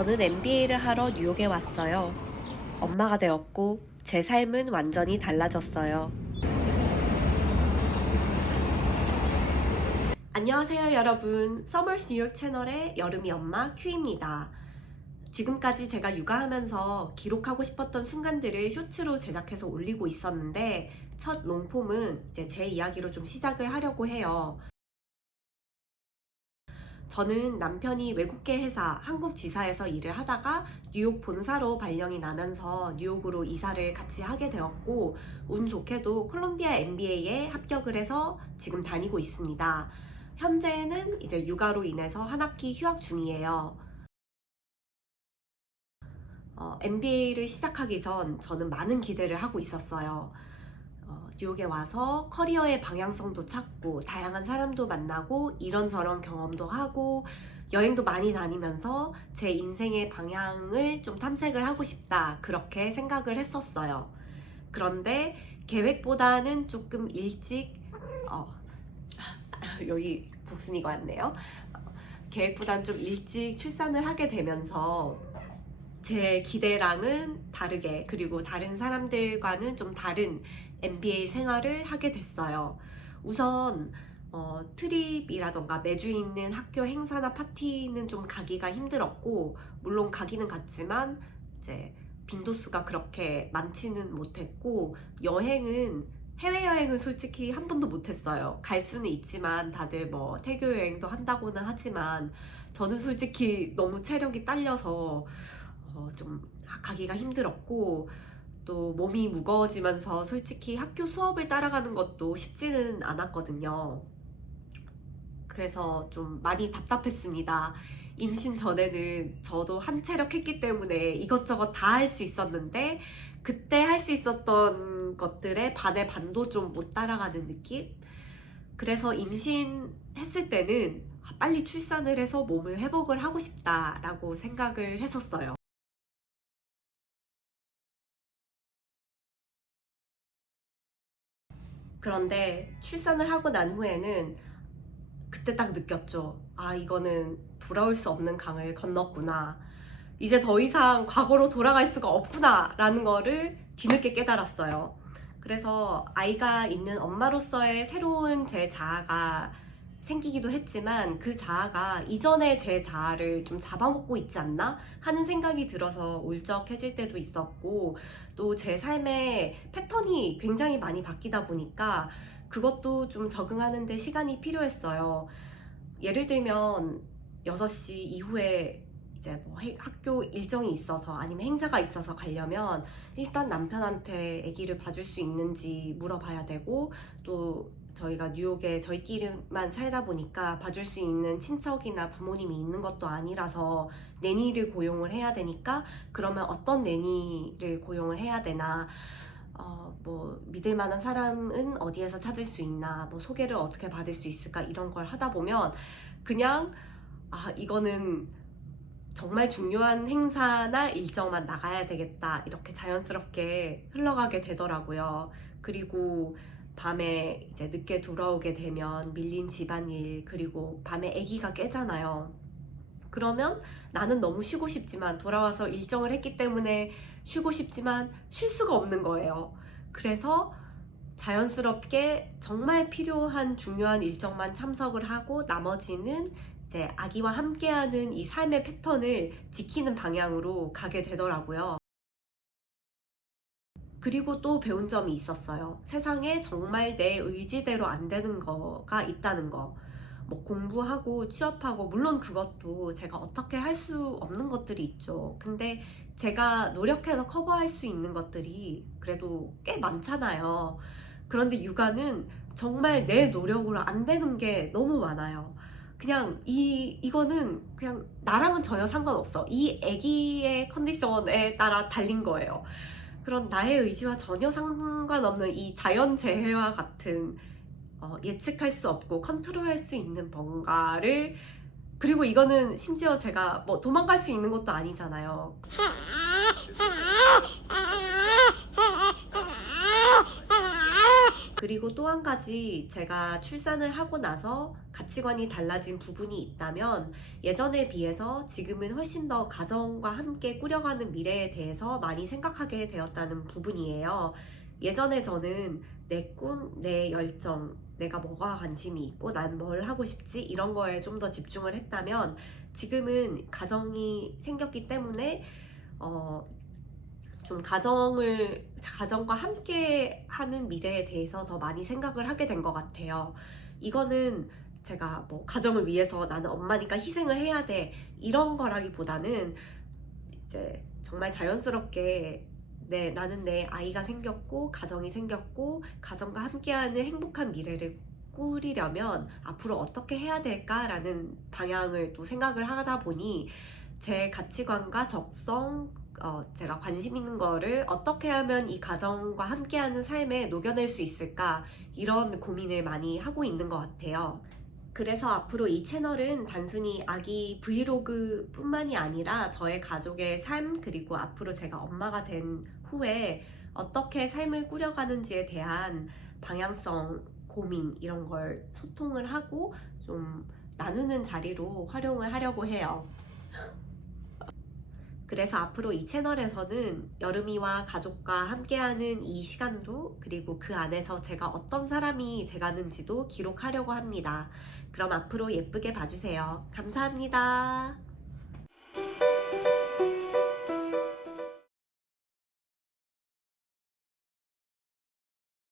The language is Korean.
저는 MBA를 하러 뉴욕에 왔어요. 엄마가 되었고 제 삶은 완전히 달라졌어요. 안녕하세요 여러분. 서머스 뉴욕 채널의 여름이 엄마 큐입니다. 지금까지 제가 육아하면서 기록하고 싶었던 순간들을 쇼츠로 제작해서 올리고 있었는데 첫 롱폼은 이제 제 이야기로 좀 시작을 하려고 해요. 저는 남편이 외국계 회사 한국 지사에서 일을 하다가 뉴욕 본사로 발령이 나면서 뉴욕으로 이사를 같이 하게 되었고 운 좋게도 콜롬비아 MBA에 합격을 해서 지금 다니고 있습니다. 현재는 이제 육아로 인해서 한 학기 휴학 중이에요. MBA를 시작하기 전 저는 많은 기대를 하고 있었어요. 뉴욕에 와서 커리어의 방향성도 찾고 다양한 사람도 만나고 이런저런 경험도 하고 여행도 많이 다니면서 제 인생의 방향을 좀 탐색을 하고 싶다 그렇게 생각을 했었어요. 그런데 계획보다는 조금 일찍 여기 복순이가 왔네요. 계획보다는 좀 일찍 출산을 하게 되면서 제 기대랑은 다르게 그리고 다른 사람들과는 좀 다른 MBA 생활을 하게 됐어요. 우선 트립이라던가 매주 있는 학교 행사나 파티는 좀 가기가 힘들었고 물론 가기는 갔지만 이제 빈도수가 그렇게 많지는 못했고 해외여행은 솔직히 한 번도 못했어요. 갈 수는 있지만 다들 뭐 태교 여행도 한다고는 하지만 저는 솔직히 너무 체력이 딸려서 좀 가기가 힘들었고 또 몸이 무거워지면서 솔직히 학교 수업을 따라가는 것도 쉽지는 않았거든요. 그래서 좀 많이 답답했습니다. 임신 전에는 저도 한체력했기 때문에 이것저것 다 할 수 있었는데 그때 할 수 있었던 것들의 반의 반도 좀 못 따라가는 느낌? 그래서 임신했을 때는 빨리 출산을 해서 몸을 회복을 하고 싶다라고 생각을 했었어요. 그런데 출산을 하고 난 후에는 그때 딱 느꼈죠. 아, 이거는 돌아올 수 없는 강을 건넜구나. 이제 더 이상 과거로 돌아갈 수가 없구나 라는 거를 뒤늦게 깨달았어요. 그래서 아이가 있는 엄마로서의 새로운 제 자아가 생기기도 했지만 그 자아가 이전의 제 자아를 좀 잡아먹고 있지 않나 하는 생각이 들어서 울적해질 때도 있었고 또 제 삶의 패턴이 굉장히 많이 바뀌다 보니까 그것도 좀 적응하는 데 시간이 필요했어요. 예를 들면 6시 이후에 이제 뭐 학교 일정이 있어서 아니면 행사가 있어서 가려면 일단 남편한테 아기를 봐줄 수 있는지 물어봐야 되고 또 저희가 뉴욕에 저희끼리만 살다 보니까 봐줄 수 있는 친척이나 부모님이 있는 것도 아니라서 내니를 고용을 해야 되니까 그러면 어떤 내니를 고용을 해야 되나 뭐 믿을 만한 사람은 어디에서 찾을 수 있나 뭐 소개를 어떻게 받을 수 있을까 이런 걸 하다 보면 그냥 이거는 정말 중요한 행사나 일정만 나가야 되겠다 이렇게 자연스럽게 흘러가게 되더라고요. 그리고 밤에 이제 늦게 돌아오게 되면 밀린 집안일 그리고 밤에 아기가 깨잖아요. 그러면 나는 너무 쉬고 싶지만 돌아와서 일정을 했기 때문에 쉬고 싶지만 쉴 수가 없는 거예요. 그래서 자연스럽게 정말 필요한 중요한 일정만 참석을 하고 나머지는 이제 아기와 함께하는 이 삶의 패턴을 지키는 방향으로 가게 되더라고요. 그리고 또 배운 점이 있었어요. 세상에 정말 내 의지대로 안 되는 거가 있다는 거. 뭐 공부하고 취업하고 물론 그것도 제가 어떻게 할 수 없는 것들이 있죠. 근데 제가 노력해서 커버할 수 있는 것들이 그래도 꽤 많잖아요. 그런데 육아는 정말 내 노력으로 안 되는 게 너무 많아요. 그냥 이거는 그냥 나랑은 전혀 상관없어. 이 아기의 컨디션에 따라 달린 거예요. 그런 나의 의지와 전혀 상관없는 이 자연재해와 같은 예측할 수 없고 컨트롤할 수 있는 뭔가를 그리고 이거는 심지어 제가 뭐 도망갈 수 있는 것도 아니잖아요. 그리고 또 한 가지 제가 출산을 하고 나서 가치관이 달라진 부분이 있다면 예전에 비해서 지금은 훨씬 더 가정과 함께 꾸려가는 미래에 대해서 많이 생각하게 되었다는 부분이에요. 예전에 저는 내 꿈, 내 열정, 내가 뭐가 관심이 있고 난 뭘 하고 싶지 이런 거에 좀 더 집중을 했다면 지금은 가정이 생겼기 때문에 좀 가정과 함께 하는 미래에 대해서 더 많이 생각을 하게 된 것 같아요. 이거는 제가 뭐 가정을 위해서 나는 엄마니까 희생을 해야 돼 이런 거라기보다는 이제 정말 자연스럽게 나는 내 아이가 생겼고 가정이 생겼고 가정과 함께하는 행복한 미래를 꾸리려면 앞으로 어떻게 해야 될까라는 방향을 또 생각을 하다 보니 제 가치관과 적성, 제가 관심 있는 거를 어떻게 하면 이 가정과 함께하는 삶에 녹여낼 수 있을까 이런 고민을 많이 하고 있는 것 같아요. 그래서 앞으로 이 채널은 단순히 아기 브이로그 뿐만이 아니라 저의 가족의 삶 그리고 앞으로 제가 엄마가 된 후에 어떻게 삶을 꾸려가는지에 대한 방향성, 고민 이런 걸 소통을 하고 좀 나누는 자리로 활용을 하려고 해요. 그래서 앞으로 이 채널에서는 여름이와 가족과 함께하는 이 시간도 그리고 그 안에서 제가 어떤 사람이 돼가는지도 기록하려고 합니다. 그럼 앞으로 예쁘게 봐주세요. 감사합니다.